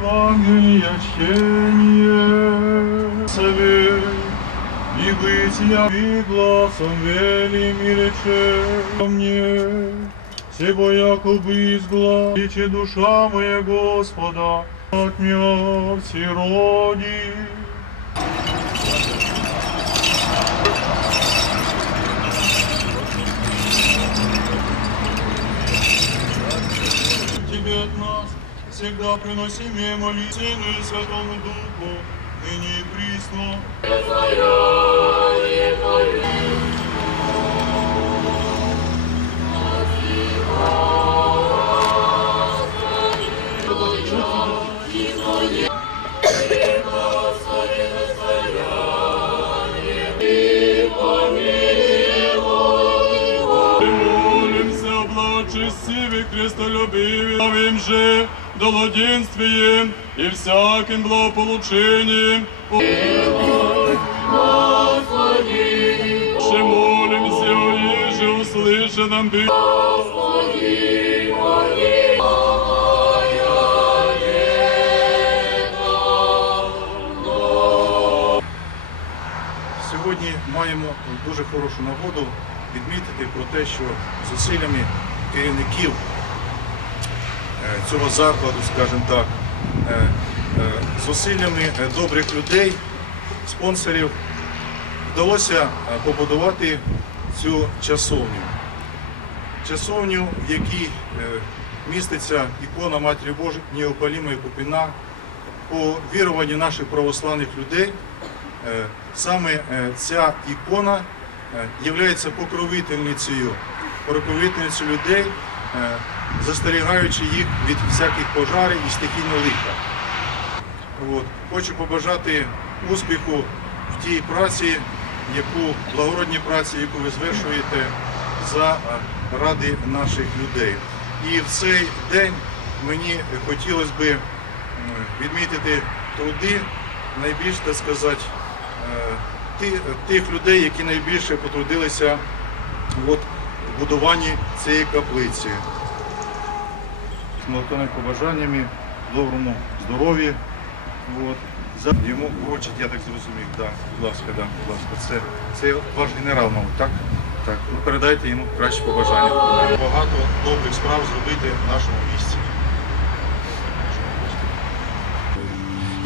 Евангелия чтение. Совет и бытия и глазом велим и рече мне. Сего якобы изгладите душа моя Господа, от меня все сироди. всегда приносим и молитвы Сыну и Святому Духу, ныне и присно. благочестивый, крестолюбивый, им же долоденствием и всяким благополучением. Ще молимся, о еже услышанном бы. Сьогодні маємо дуже хорошу нагоду відмітити про те, що зусиллями керівників е, цього закладу, скажімо так, е, е, зусиллями е, добрих людей, спонсорів, вдалося е, побудувати цю часовню. Часовню, в якій е, міститься ікона Матері Божої Неопалімої Купіна, по віруванню наших православних людей, е, саме е, ця ікона є покровительницею, покровительницею людей, е, застерігаючи їх від всяких пожарів і стихійного лиха. От. Хочу побажати успіху в тій праці, яку благородній праці, яку ви звершуєте за ради наших людей. І в цей день мені хотілося би відмітити труди, найбільш так сказати, е, тих людей, які найбільше потрудилися от, в будуванні цієї каплиці. З молитвенними побажаннями, доброму. За... Йому вручить, я так зрозумів, да, будь ласка, да, будь ласка. Це, це ваш генерал, мабуть, так? Так. Ну, передайте йому кращі побажання. Багато добрих справ зробити в нашому місті.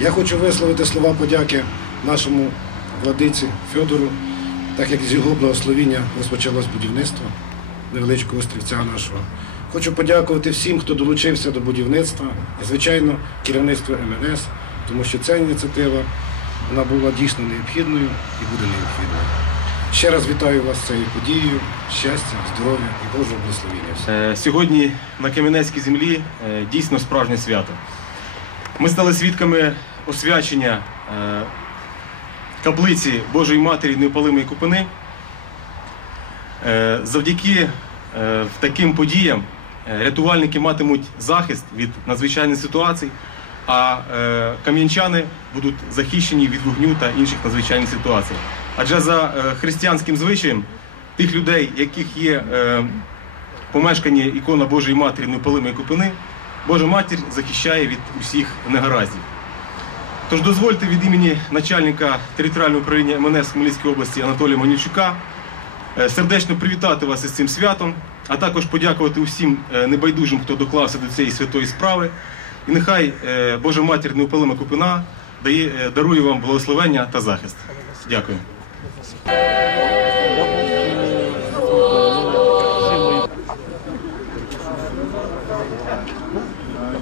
Я хочу висловити слова подяки нашому владиці Федору, так як з його благословіння розпочалось будівництво невеличкого острівця нашого. Хочу подякувати всім, хто долучився до будівництва, і, звичайно, керівництву МНС, тому що ця ініціатива вона була дійсно необхідною і буде необхідною. Ще раз вітаю вас з цією подією, щастя, здоров'я і Божого благословення. всім. Е, Сьогодні на Кам'янецькій землі е, дійсно справжнє свято. Ми стали свідками освячення е, каплиці Божої Матері Неопалимої Купини. Завдяки таким подіям рятувальники матимуть захист від надзвичайних ситуацій, а е, кам'янчани будуть захищені від вогню та інших надзвичайних ситуацій. Адже за е, християнським звичаєм тих людей, яких є е, помешканні ікона Божої Матері Неопалимої Купини, Божа Матір захищає від усіх негараздів. Тож дозвольте від імені начальника територіального управління МНС Хмельницької області Анатолія Манівчука е, сердечно привітати вас із цим святом, а також подякувати усім е, небайдужим, хто доклався до цієї святої справи. І нехай е, Божа Матір неупалима Купина дає, е, дарує вам благословення та захист. Дякую.